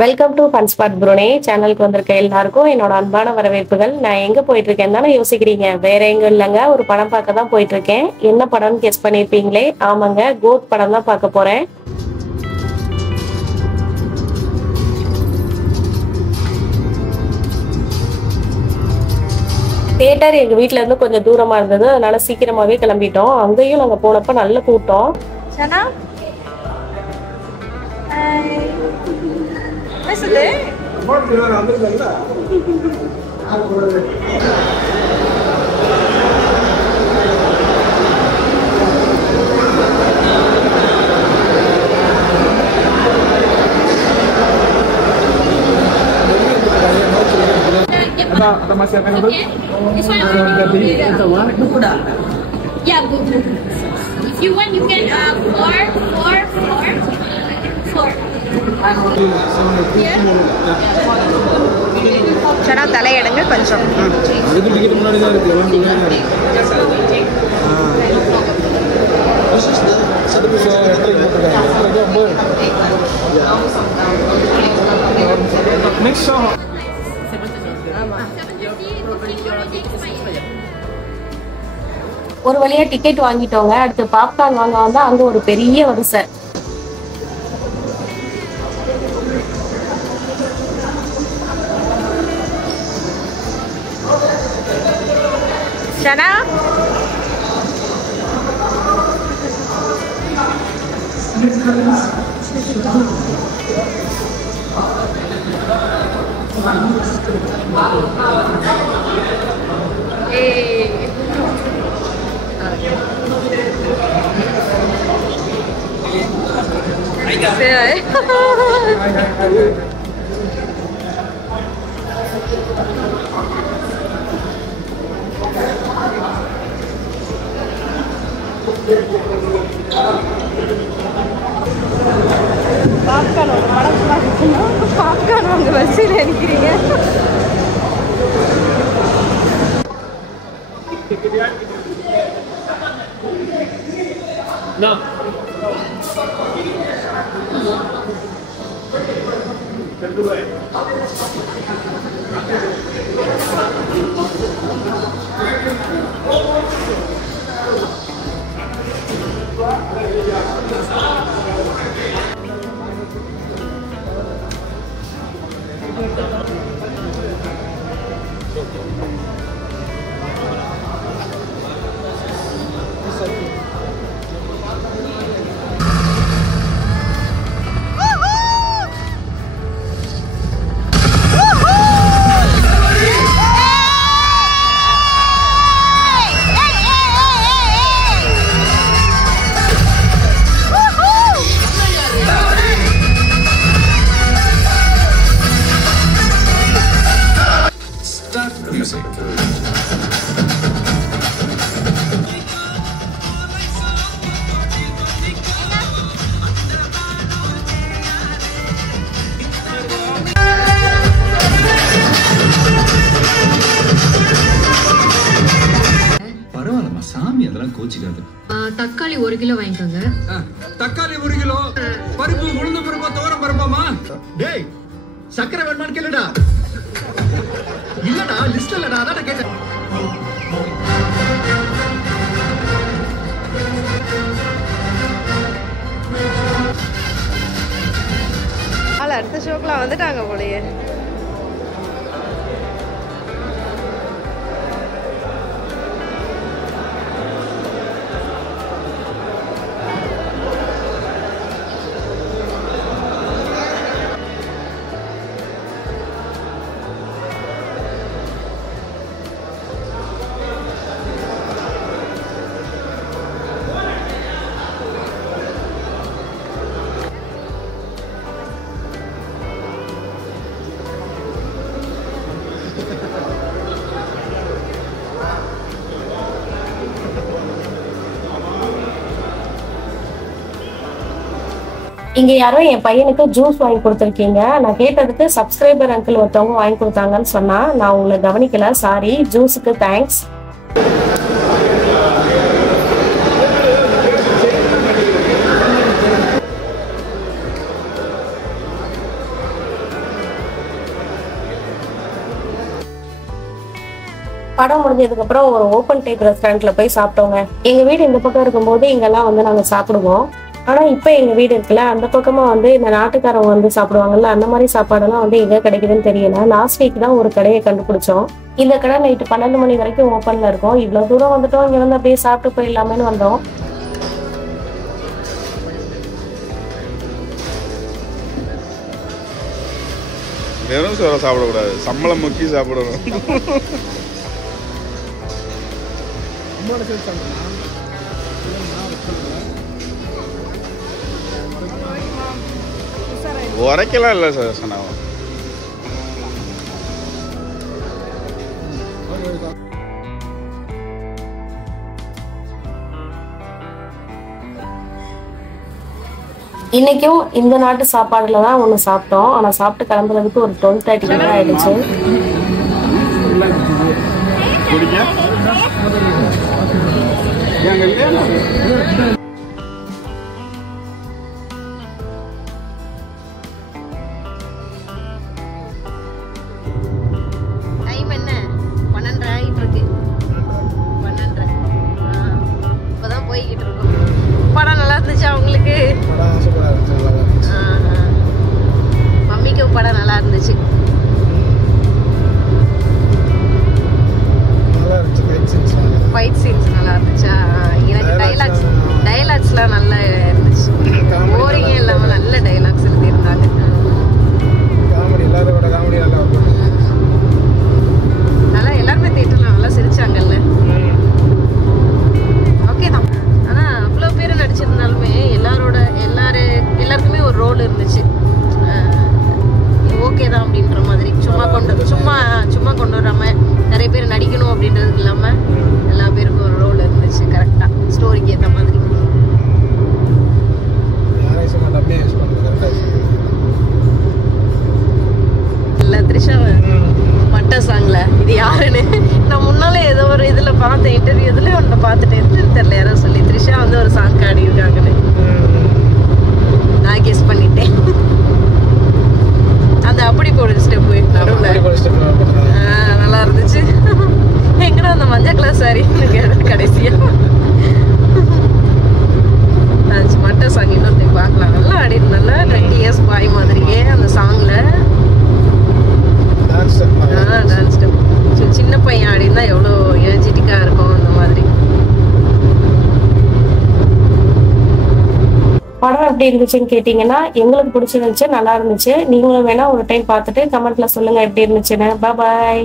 Welcome to fun spot Brunei சேனலுக்கு வந்திருக்க எல்லாருக்கும் என்னோட அன்பான வரவேற்புகள். நான் எங்க போயிட்டு இருக்கேன்னு தானே யோசிக்கிறீங்க. வேற எங்க இல்லைங்க, ஒரு படம் பார்க்க தான் போயிட்டு இருக்கேன். என்ன படம்னு கெஸ் பண்ணிருப்பீங்களே, ஆமாங்க, கோட் படம் தான் பார்க்க போறேன். தியேட்டர் எங்க வீட்ல இருந்து கொஞ்சம் தூரமா இருந்தது, அதனால சீக்கிரமாவே கிளம்பிட்டோம். அங்கேயும் நாங்க போனப்ப நல்ல கூட்டம். Ada masih available? This one yeah, good. If you want, you can four. சனா தலையடங்க கொஞ்சம் அதுக்கு டிக்கெட் முன்னாடி தான் இருக்கு. Next show. ஒரு வழியா டிக்கெட் வாங்கிட்டோங்க. அடுத்து பாப்கார்ன் வாங்க வந்தா அங்க ஒரு பெரிய வரிசை. சனா பாப்கார்ன் ஒரு படம் பார்க்கணும்னா பாப்கார்ன் வாங்க வரிசையில் இருக்கிறீங்க. தக்காளி 1 கிலோ வாங்கிக்கோங்க. தக்காளி 1 கிலோ, பருப்பு உளுந்து பருப்பா துவரம் பருப்பாமா? டேய், சக்கரை வேணுமான்னு கேளுடா. இல்லடா, லிஸ்ட்ல இல்லடா, அதான் கேட்டேன். அடுத்த ஷோக்கெலாம் வந்துட்டாங்க போலயே. இங்க யாரோ என் பையனுக்கு ஜூஸ் வாங்கி கொடுத்துருக்கீங்க. நான் கேட்டதுக்கு சப்ஸ்கிரைபர் அங்கிள் ஒருத்தவங்க வாங்கி கொடுத்தாங்கன்னு சொன்னா, நான் உங்களை கவனிக்கல, சாரி. ஜூஸுக்கு தேங்க்ஸ். படம் முடிஞ்சதுக்கு அப்புறம் ஒரு ஓப்பன் டைப் ரெஸ்டாரண்ட்ல போய் சாப்பிட்டோங்க. எங்க வீடு இந்த பக்கம் இருக்கும்போது இங்கெல்லாம் வந்து நாங்க சாப்பிடுவோம். ஆனா இப்ப எங்க வீடு இருக்குல்ல, அந்த பக்கமா வந்து இந்த நாட்டுக்காரவங்க வந்து சாப்பிடுவாங்கல்ல, அந்த மாதிரி சாப்பாடெல்லாம் வந்து எங்க கிடைக்குதுன்னு தெரியல. லாஸ்ட் வீக் தான் ஒரு கடையை கண்டுபிடிச்சோம். இந்த கடை நைட்டு 12 மணி வரைக்கும் ஓப்பன்ல இருக்கும். இவ்வளவு தூரம் வந்துட்டோம், இங்க வந்து அப்படியே சாப்பிட்டு போயிடலாமேன்னு வந்தோம். வெறும் சோறை சாப்பிடக்கூடாது, சம்பளம் முக்கி சாப்பிடணும். உரைக்கலாம் இல்லை சார் சொன்னாங்க. இன்னைக்கும் இந்த நாட்டு சாப்பாடுல தான் ஒன்று சாப்பிட்டோம். ஆனால் சாப்பிட்டு கிளம்புறதுக்கு ஒரு 12:30 ஆயிடுச்சு. டைம் என்ன 12:30 ஆகிட்டு இருக்கு. 12:30. இப்போதான் போய்கிட்டு இருக்கோம். படம் நல்லா இருந்துச்சா உங்களுக்கு? மம்மிக்கு படம் நல்லா இருந்துச்சு. ஃபைட் சீன்ஸ் நல்லா இருந்துச்சா? எனக்கு டைலாக்ஸ்லாம் நல்லா இருந்துச்சு. போரிங்கே இல்லாமல் நல்ல டைலாக்ஸ் எழுதியிருந்தாங்க. நல்லா எல்லாருமே தியேட்டர்ல நல்லா சிரிச்சாங்கல்ல. ஓகே தான். ஆனால் அவ்வளோ பேர் நடிச்சிருந்தாலுமே எல்லாருக்குமே ஒரு ரோல் இருந்துச்சு. ஓகே தான் அப்படின்ற மாதிரி சும்மா கொண்டு வராம நிறைய பேர் நடிக்கணும் அப்படின்றது இல்லாமல் எல்லா பேருக்கும் ஒரு ரோல் இருந்துச்சு. கரெக்டாக ஸ்டோரிக்கு ஏற்ற மாதிரி. இல்லை த்ரிஷா மட்ட சாங்ல இது யாருன்னு நான் முன்னாலே ஏதோ ஒரு இதில் பார்த்தேன், இன்டர்வியூ இதில் ஒன்று பார்த்துட்டேன். என்னன்னு தெரியல, யாரோ சொல்லி த்ரிஷா வந்து ஒரு சாங் ஆடி இருக்காங்கன்னு நான் கெஸ் பண்ணிட்டேன். அந்த அப்படி போடுற ஸ்டெப் நல்லா இருந்துச்சு. எங்கடா அந்த மஞ்சள் கலர் சாரி கடைசியா மட்ட சாங் இன்னொரு பார்க்கலாம். நல்லா ஆடி நல்லா 20 இயர்ஸ் பாய் மாதிரியே அந்த சாங்ல டான்ஸ் ஸ்டெப். சின்ன பையன் ஆடினா எவ்வளோ எனர்ஜெட்டிக்கா இருக்கும் அந்த மாதிரி. படம் எப்படி இருந்துச்சுன்னு கேட்டீங்கன்னா எங்களுக்கு பிடிச்சிருந்துச்சு, நல்லா இருந்துச்சு. நீங்களும் வேணா ஒரு டைம் பார்த்துட்டு கமெண்ட்ல சொல்லுங்க எப்படி இருந்துச்சுன்னு. பாய்.